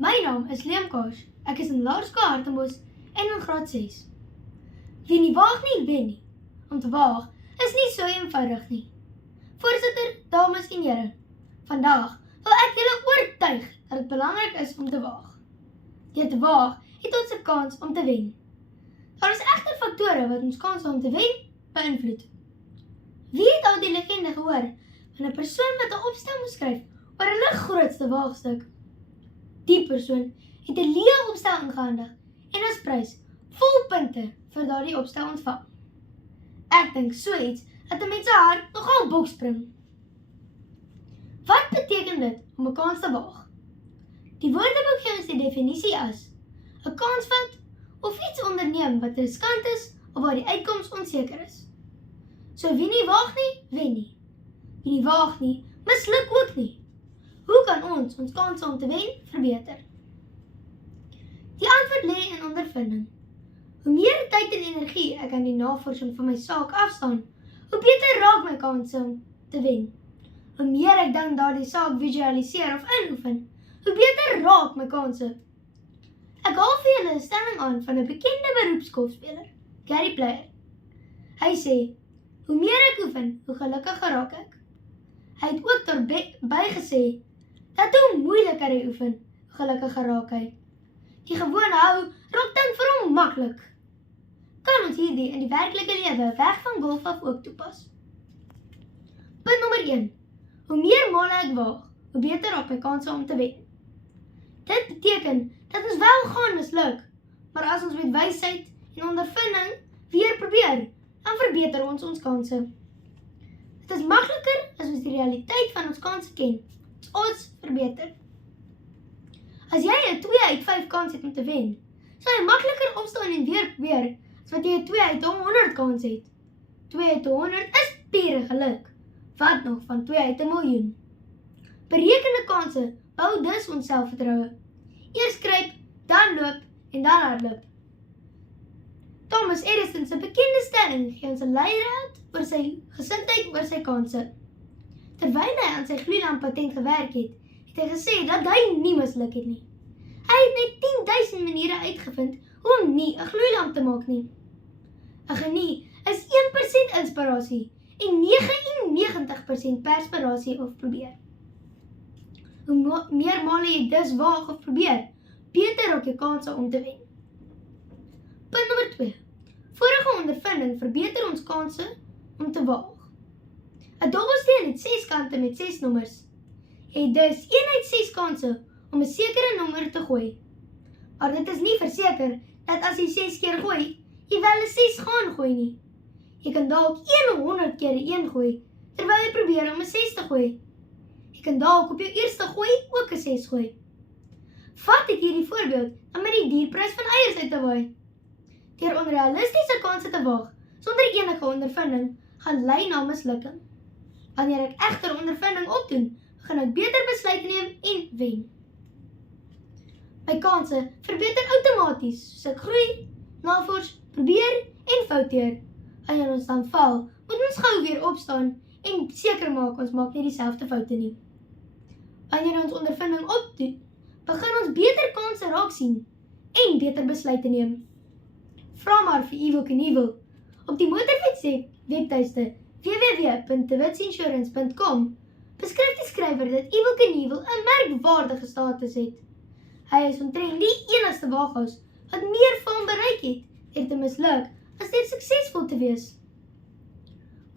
My naam is Liam Kaars. Ek is in Laerskool Hartenbos en in graad 6. Wie nie waag nie, wen nie. Om te waag is nie so eenvoudig nie. Voorsitter, dames en here, vandag wil ek julle oortuig dat dit belangrik is om te waag. Deur te waag het ons 'n kans om te wen. Daar is egter faktore wat ons kans om te wen beïnvloed. Wie het al die legende gehoor van 'n persoon wat 'n opstel moes skryf oor hulle grootste waagstuk? Die persoon het 'n leë opstel ingehandig en as prys vol punte vir daardie opstel ontvang. Ek dink so iets dat 'n mens se hart nogal bok spring. Wat beteken dit om 'n kans te waag? Die Woordeboek gee ons die definisie as 'n kans vat of iets onderneem wat riskant is of waar die uitkoms onseker is. So wie nie waag nie, wen nie. Wie nie waag nie, misluk ook nie. Hoe kan ons kanse om te wen verbeter? Die antwoord lê in ondervinding. Hoe meer tyd en energie ek aan die navorsing van my saak afstaan, hoe beter raak my kanse om te wen. Hoe meer ek dan daardie saak visualiseer of inoefen, hoe beter raak my kanse. Ek haal vir julle 'n stelling aan van 'n bekende beroepsgolfspeler, Gary Player. Hy sê, hoe meer ek oefen, hoe gelukkiger raak ek. Hy het ook daarby gesê, dat hoe moeiliker hy oefen, hoe gelukkiger raak hy. Die gewone hou raak dan vir hom maklik. Kan ons hierdie in die werklike lewe weg van golf af ook toepas? Punt nommer 1. Hoe meer male ek waag, hoe beter raak my kanse om te wen. Dit beteken dat ons wel gaan misluk, maar as ons met wysheid en ondervinding weer probeer, dan verbeter ons kanse. Dit is makliker as ons die realiteit van ons kanse ken, ons verbeter. As jy 'n 2 uit 5 kans het om te wen, sal jy makliker opstaan en weer probeer, as wat jy 'n 2 uit 100 kans het. 2 uit 100 is pure geluk, wat nog van 2 uit 1 miljoen. Berekende kanse bou dus ons selfvertroue. Eers kruip, dan loop en dan hardloop. Thomas Edison se bekende stelling gee ons 'n leierraad oor sy gesindheid oor sy kanse. Terwyl hy aan sy gloeilamp patent gewerk het, het hy gesê dat hy nie misluk het nie. Hy het net 10.000 maniere uitgevind hoe om nie 'n gloeilamp te maak nie. 'n Genie is 1% inspirasie en 99% perspirasie of probeer. Hoe meer male jy dus waag of probeer, beter raak jou kanse om te wen. Punt nommer 2. Vorige ondervinding verbeter ons kanse om te waag. 'n Dobbelsteen het 6 kante met 6 nommers. Jy het dus 1 uit 6 kanse om 'n sekere nommer te gooi. Maar dit is nie verseker dat as jy 6 keer gooi, jy wel 'n 6 gaan gooi nie. Jy kan dalk 100 keer 'n 1 gooi, terwyl jy probeer om 'n 6 te gooi. Jy kan dalk op jou eerste gooi ook 'n 6 gooi. Vat ek hierdie voorbeeld om met die dierprys van eiers uit te waai. Deur onrealistiese kanse te waag, sonder enige ondervinding, gaan lei na mislukking. Wanneer ek egter ondervinding opdoen, gaan ek beter besluite neem en wen. My kanse verbeter outomaties, soos ek groei, navors, probeer en fouteer. Wanneer ons dan val, moet ons gou weer opstaan en seker maak ons maak nie dieselfde foute nie. Wanneer ons ondervinding opdoen, begin ons beter kanse raak sien en beter besluite neem. Vra maar vir Evel Knievel. Op die motorfiets webtuiste www.witsinsurance.com beskryf die skrywer dat Evel Knievel 'n merkwaardige status het. Hy is omtrent die enigste waaghaus wat meer van bereik het deur te misluk as deur suksesvol te wees.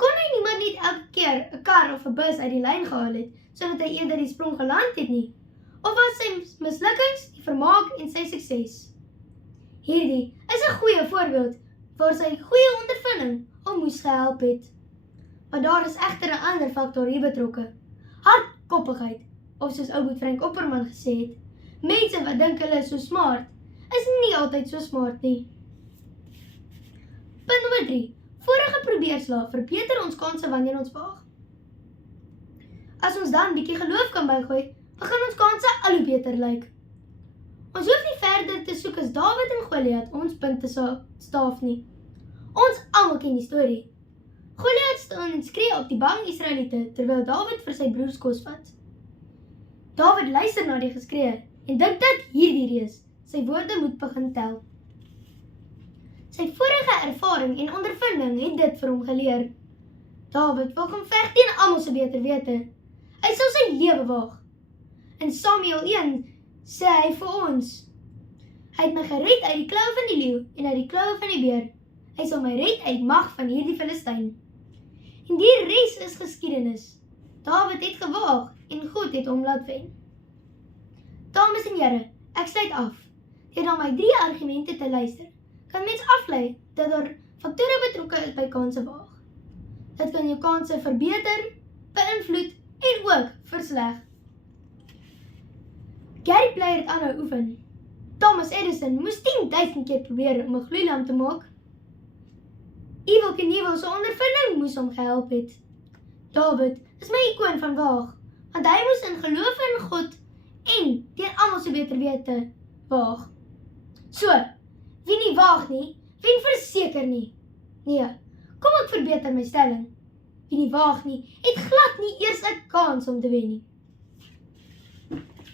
Kon hy nie maar net elke keer 'n kar of 'n bus uit die lyn gehaal het, sodat hy eerder die sprong geland het nie? Of was sy mislukkings die vermaak en sy sukses? Hierdie is 'n goeie voorbeeld waar sy goeie ondervinding hom moes gehelp het. Maar daar is egter 'n ander faktor hier betrokke. Hardkoppigheid, of soos ou Frank Opperman gesê het, mense wat dink hulle is so smart, is nie altyd so smart nie. Punt nommer 3. Vorige probeerslae verbeter ons kanse wanneer ons waag. As ons dan bietjie geloof kan bygooi, begin ons kanse al hoe beter lyk. Ons hoef nie verder te soek as Dawid en Goliat ons punte staaf nie. Ons almal ken die storie. Goliat staan en skree op die bang Israeliete terwyl Dawid vir sy broers kos vat. Dawid luister na die geskree en dink dat hierdie reus sy woorde moet begin tel. Sy vorige ervaring en ondervinding het dit vir hom geleer. Dawid wil gaan veg teen almal se beter wete. Hy sal sy lewe waag. In Samuel 1 sê hy vir ons, hy het my gered uit die kloue van die leeu en uit die kloue van die beer. Hy sal my red uit mag van hierdie Filistyn. En die res is geskiedenis. Dawid het gewaag en God het hom laat wen. Dames en here, ek sluit af. Deur na my 3 argumente te luister, kan mens aflei dat daar faktore betrokke is by kanse waag. Dit kan jou kanse verbeter, beïnvloed en ook versleg. Gary Player het aanhou oefen. Thomas Edison moes 10.000 keer probeer om 'n gloeilamp te maak. Evel Knievel se ondervinding moes hom gehelp het. Dawid is my ikoon van waag, want hy moes in geloof in God en teen almal se beter wete waag. So, wie nie waag nie, wen verseker nie. Nee, kom ek verbeter my stelling. Wie nie waag nie, het glad nie eers 'n kans om te wen nie.